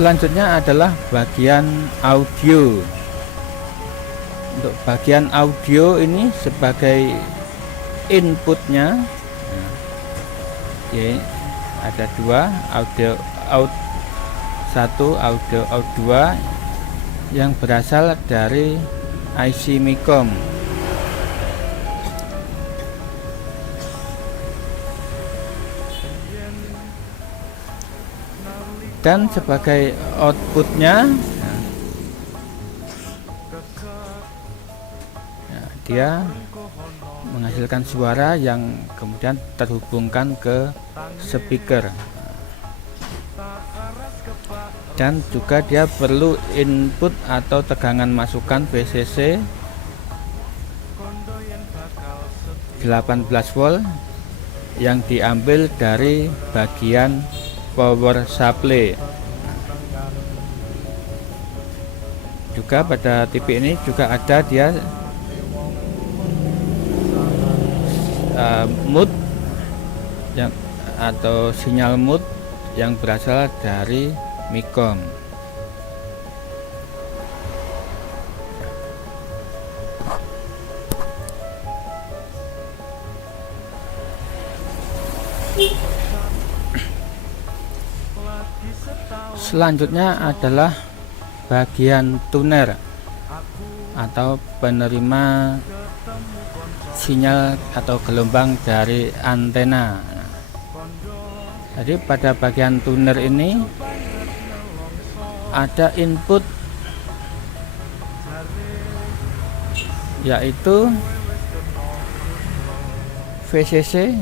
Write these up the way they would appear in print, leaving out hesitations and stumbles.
Selanjutnya adalah bagian audio. Untuk bagian audio ini sebagai inputnya, ya, ada dua, audio out 1, audio out 2 yang berasal dari IC MICOM. Dan sebagai outputnya, dia menghasilkan suara yang kemudian terhubungkan ke speaker, dan juga dia perlu input atau tegangan masukan VCC 18 volt yang diambil dari bagian power supply. Juga pada TV ini juga ada dia mood yang atau sinyal mood yang berasal dari MICOM. Selanjutnya adalah bagian tuner atau penerima sinyal atau gelombang dari antena. Jadi pada bagian tuner ini ada input, yaitu VCC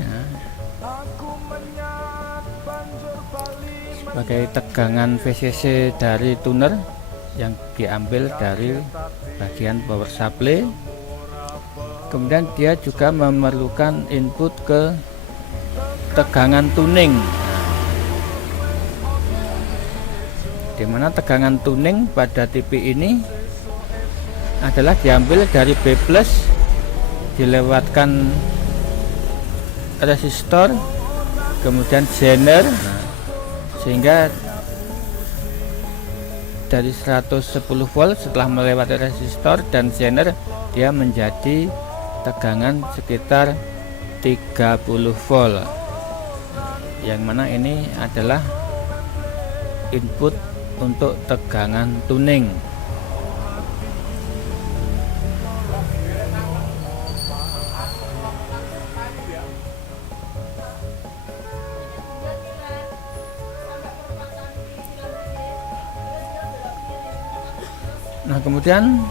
sebagai tegangan VCC dari tuner yang diambil dari bagian power supply. Kemudian dia juga memerlukan input ke tegangan tuning, di mana tegangan tuning pada TV ini adalah diambil dari B+, dilewatkan resistor, kemudian zener, sehingga dari 110 volt setelah melewati resistor dan zener, dia menjadi tegangan sekitar 30 volt, yang mana ini adalah input untuk tegangan tuning. Nah, kemudian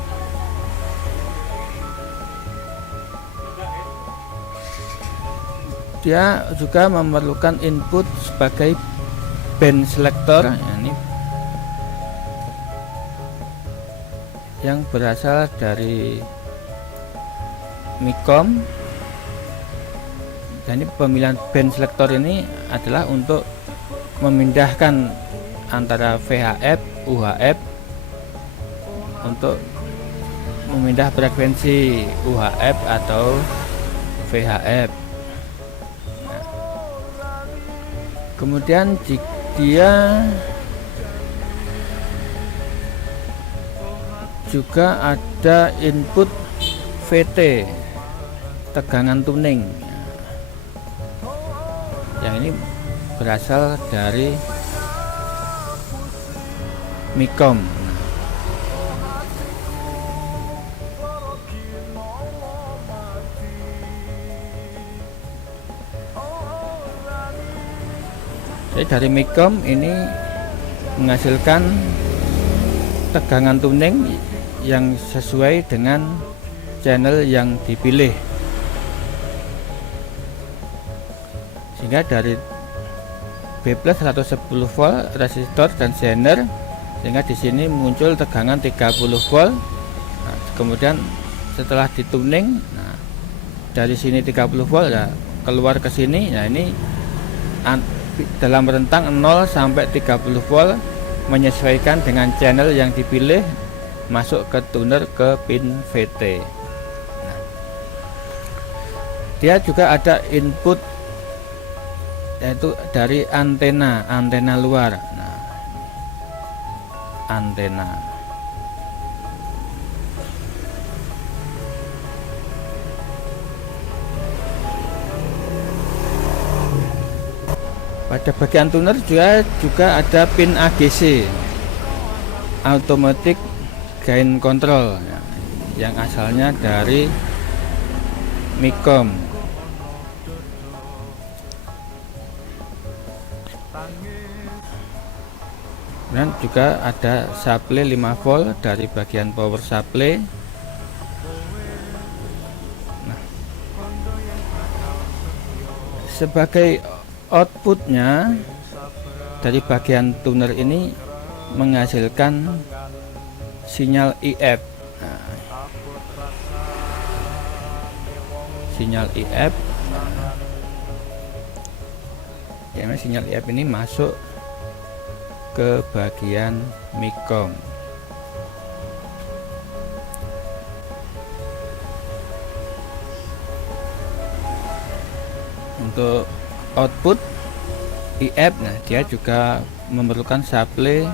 dia juga memerlukan input sebagai band selector, ini yang berasal dari MICOM. Dan ini pemilihan band selector ini adalah untuk memindahkan antara VHF, UHF, untuk memindah frekuensi UHF atau VHF. Kemudian dia juga ada input VT, tegangan tuning, yang ini berasal dari MICOM. Jadi dari MICOM ini menghasilkan tegangan tuning yang sesuai dengan channel yang dipilih, sehingga dari B+ 110 volt resistor dan zener, sehingga di sini muncul tegangan 30 volt. Nah, kemudian setelah dituning, nah, dari sini 30 volt ya keluar ke sini. Nah, ini dalam rentang 0 sampai 30 volt menyesuaikan dengan channel yang dipilih, masuk ke tuner ke pin VT. Dia juga ada input, yaitu dari antena luar. Nah, antena. Pada bagian tuner juga ada pin AGC, Automatic Gain Control, yang asalnya dari MICOM. Dan juga ada supply 5 volt dari bagian power supply. Nah, sebagai outputnya dari bagian tuner ini menghasilkan sinyal IF. Nah, sinyal IF, ya, sinyal IF ini masuk ke bagian MICOM. Untuk output IF, nah dia juga memerlukan supply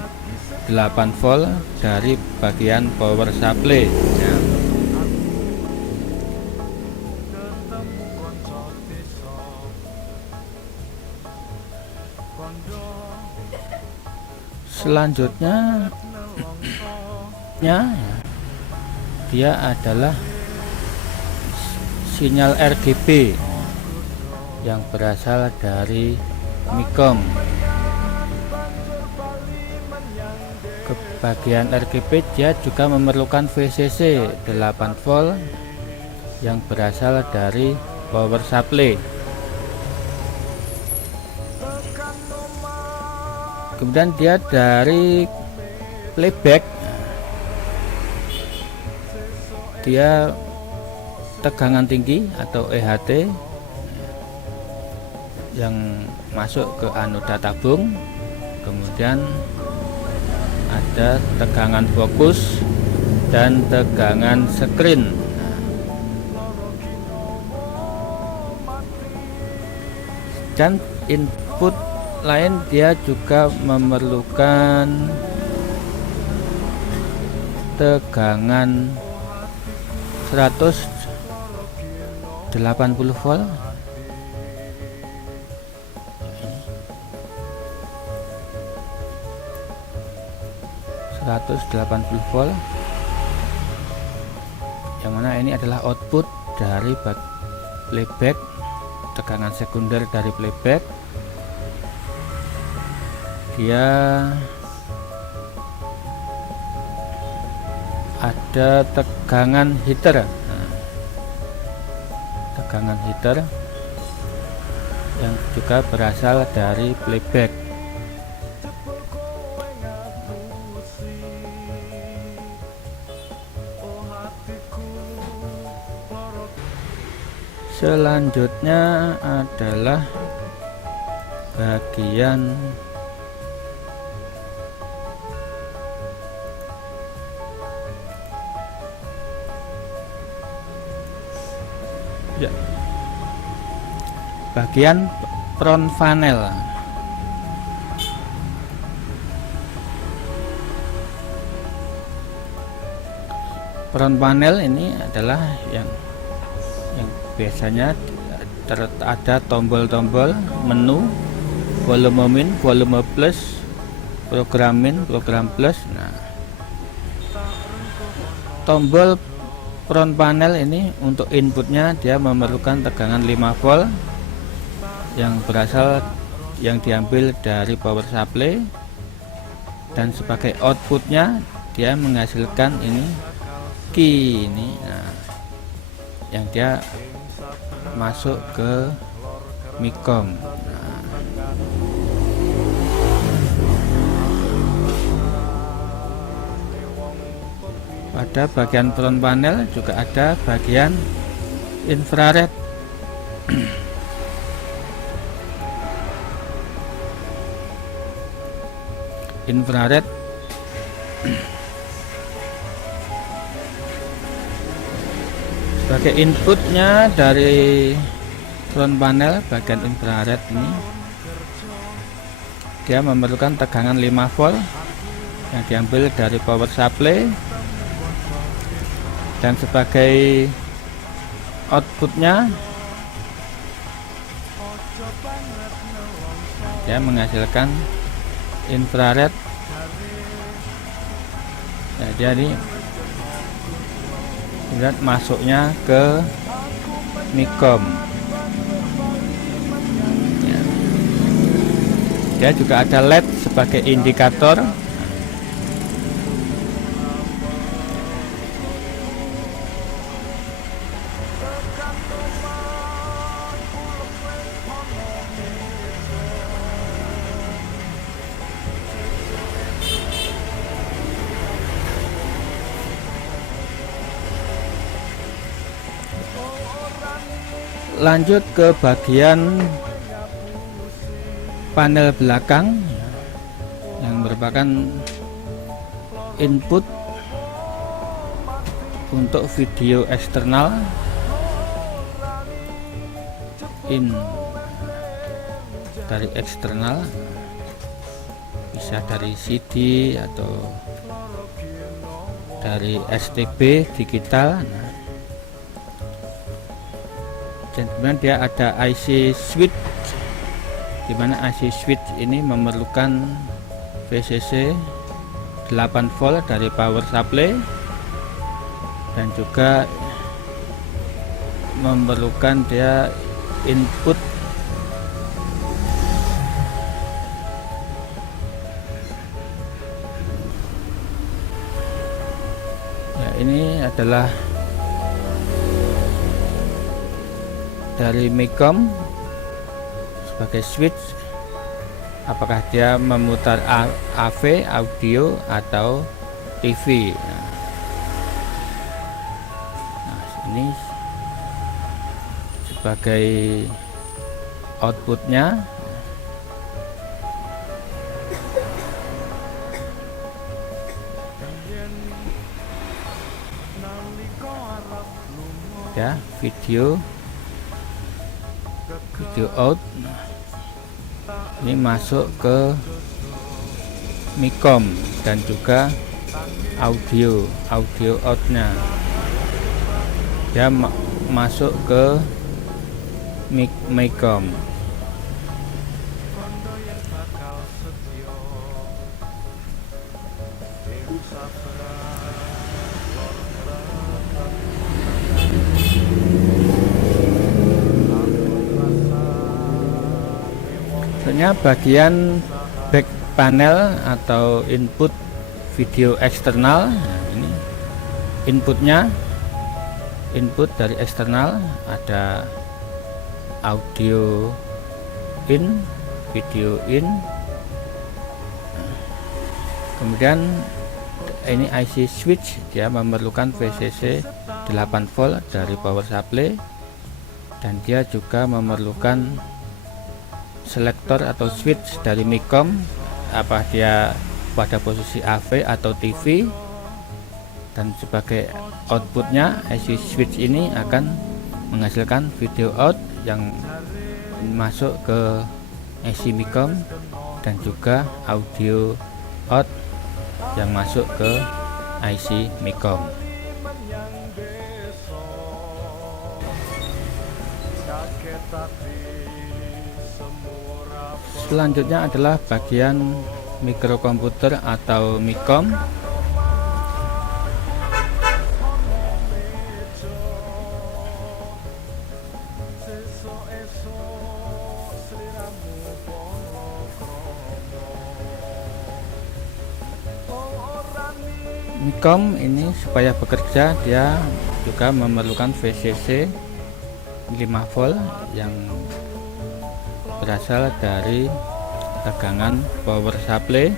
8 volt dari bagian power supply, ya. Selanjutnya dia adalah sinyal RGB yang berasal dari MICOM. Ke bagian RGB dia juga memerlukan VCC 8 volt yang berasal dari power supply. Kemudian dia dari playback, dia tegangan tinggi atau EHT yang masuk ke anoda tabung. Kemudian ada tegangan fokus dan tegangan screen. Dan input lain dia juga memerlukan tegangan 180 volt, yang mana ini adalah output dari playback, tegangan sekunder dari playback. Dia ada tegangan heater, tegangan heater yang juga berasal dari playback. Selanjutnya adalah bagian bagian front panel. Front panel ini adalah yang biasanya ada tombol-tombol menu, volume min, volume plus, program min, program plus. Nah, tombol front panel ini untuk inputnya dia memerlukan tegangan 5 volt yang diambil dari power supply, dan sebagai outputnya dia menghasilkan ini key ini, nah, yang dia masuk ke MICOM. Nah, pada bagian front panel juga ada bagian infrared. Infrared sebagai inputnya dari front panel. Bagian infrared ini dia memerlukan tegangan 5 volt yang diambil dari power supply, dan sebagai outputnya dia menghasilkan infrared. Nah, jadi kemudian masuknya ke MICOM. Ya. Dia juga ada LED sebagai indikator. Lanjut ke bagian panel belakang yang merupakan input untuk video eksternal, dari eksternal, bisa dari CD atau dari STB digital. Dan kemudian dia ada IC switch, di mana IC switch ini memerlukan VCC 8 volt dari power supply, dan juga memerlukan dia input ya. Ini adalah dari MICOM sebagai switch, apakah dia memutar AV audio atau TV. Nah, ini sebagai outputnya. Ya, video out ini masuk ke MICOM, dan juga audio outnya dia masuk ke MICOM. Bagian back panel atau input video eksternal. Nah, ini input dari eksternal, ada audio in, video in. Kemudian ini IC switch, dia memerlukan VCC 8 volt dari power supply, dan dia juga memerlukan selektor atau switch dari MICOM, apa dia pada posisi AV atau TV. Dan sebagai outputnya, IC switch ini akan menghasilkan video out yang masuk ke IC MICOM, dan juga audio out yang masuk ke IC MICOM. Selanjutnya adalah bagian mikrokomputer atau MICOM. MICOM ini supaya bekerja dia juga memerlukan VCC 5 volt yang berasal dari tegangan power supply,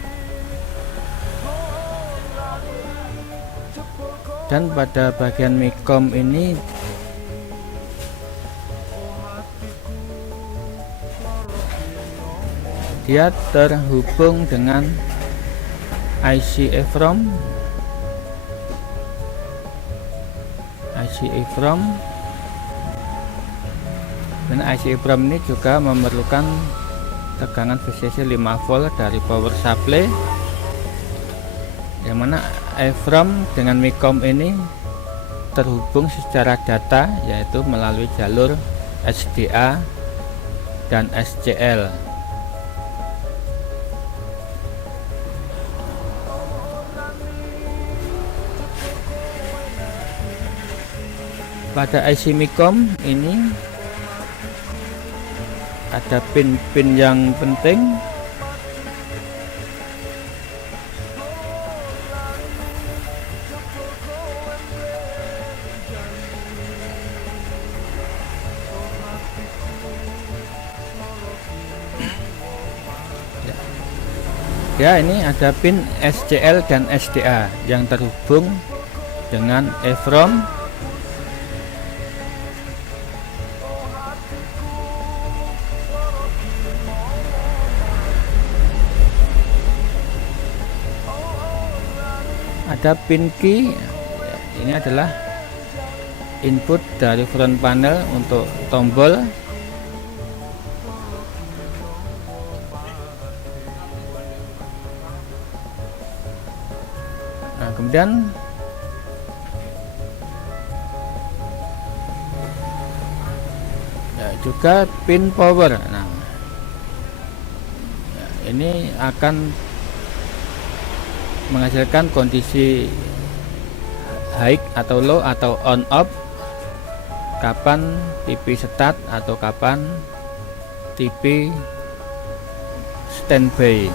dan pada bagian MICOM ini dia terhubung dengan IC EEPROM. Dan IC EEPROM ini juga memerlukan tegangan VCC 5 volt dari power supply, yang mana EFROM dengan MICOM ini terhubung secara data, yaitu melalui jalur SDA dan SCL. Pada IC MICOM ini ada pin-pin yang penting. Ya, ini ada pin SCL dan SDA yang terhubung dengan EFROM. Ada pin key, ini adalah input dari front panel untuk tombol. Nah, kemudian ya, juga pin power. Nah, ini akan menghasilkan kondisi high atau low atau on off, kapan TV start atau kapan TV standby.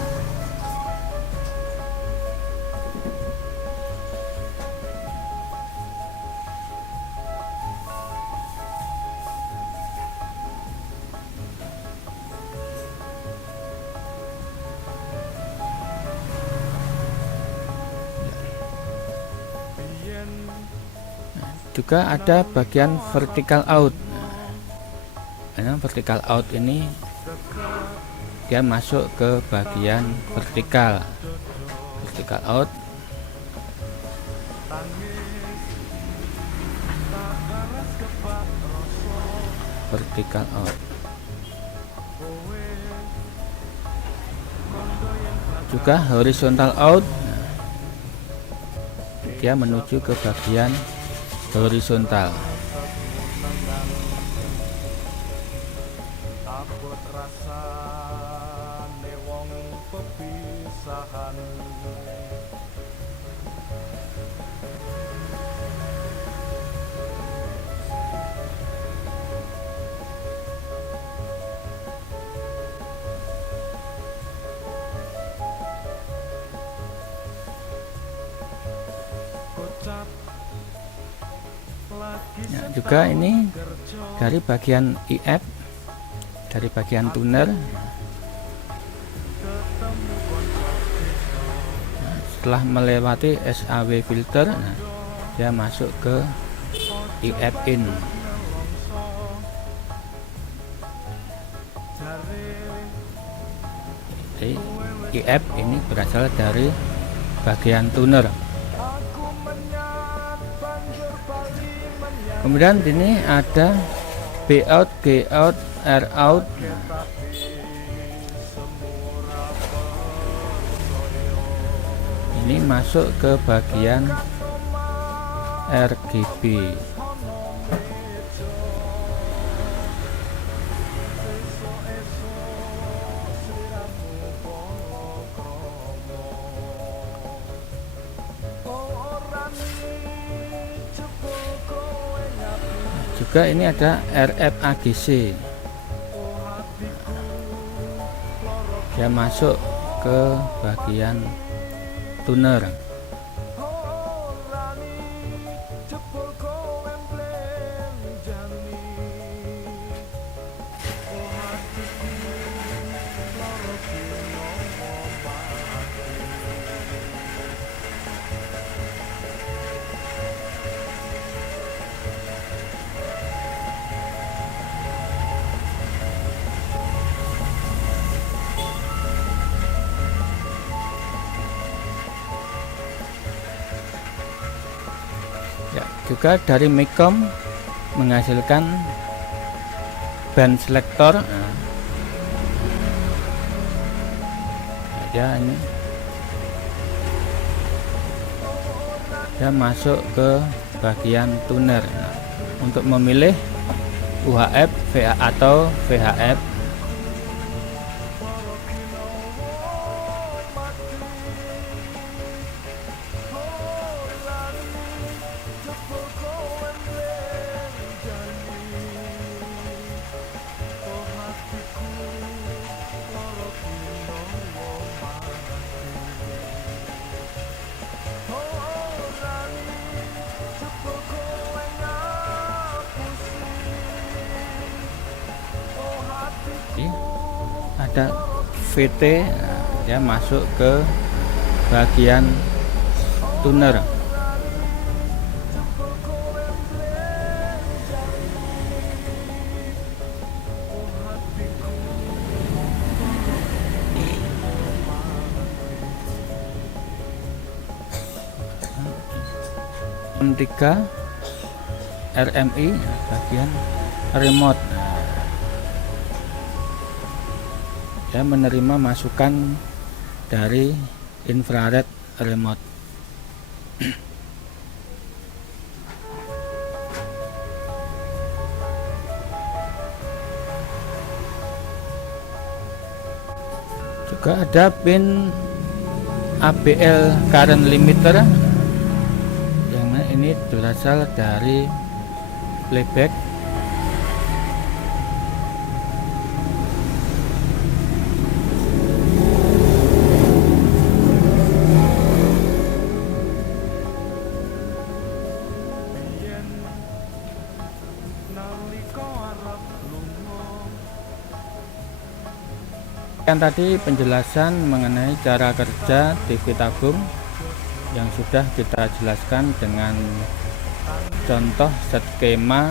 Juga ada bagian vertical out. Nah, vertical out ini dia masuk ke bagian vertikal. Vertical out. Vertical out. Juga horizontal out. Dia menuju ke bagian horizontal. Ya, juga ini dari bagian IF, dari bagian tuner. Nah, setelah melewati SAW filter, nah, dia masuk ke IF in. Jadi IF ini berasal dari bagian tuner. Kemudian ini ada B out, G out, R out. Ini masuk ke bagian RGB. Juga ini ada RFAGC. Dia masuk ke bagian tuner. Ya, juga dari MICOM menghasilkan band selector. Nah, ya ini dia masuk ke bagian tuner. Nah, untuk memilih UHF, VA atau VHF, ada VT, dia masuk ke bagian tuner. M3 RMI bagian remote, ya, menerima masukan dari infrared remote. Juga ada pin ABL current limiter yang ini berasal dari playback. Tadi penjelasan mengenai cara kerja TV tabung yang sudah kita jelaskan dengan contoh skema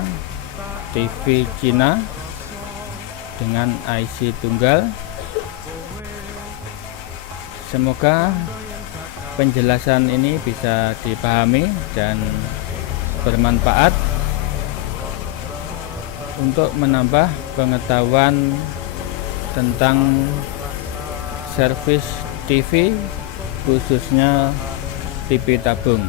TV Cina dengan IC tunggal. Semoga penjelasan ini bisa dipahami dan bermanfaat untuk menambah pengetahuan tentang servis TV, khususnya TV tabung.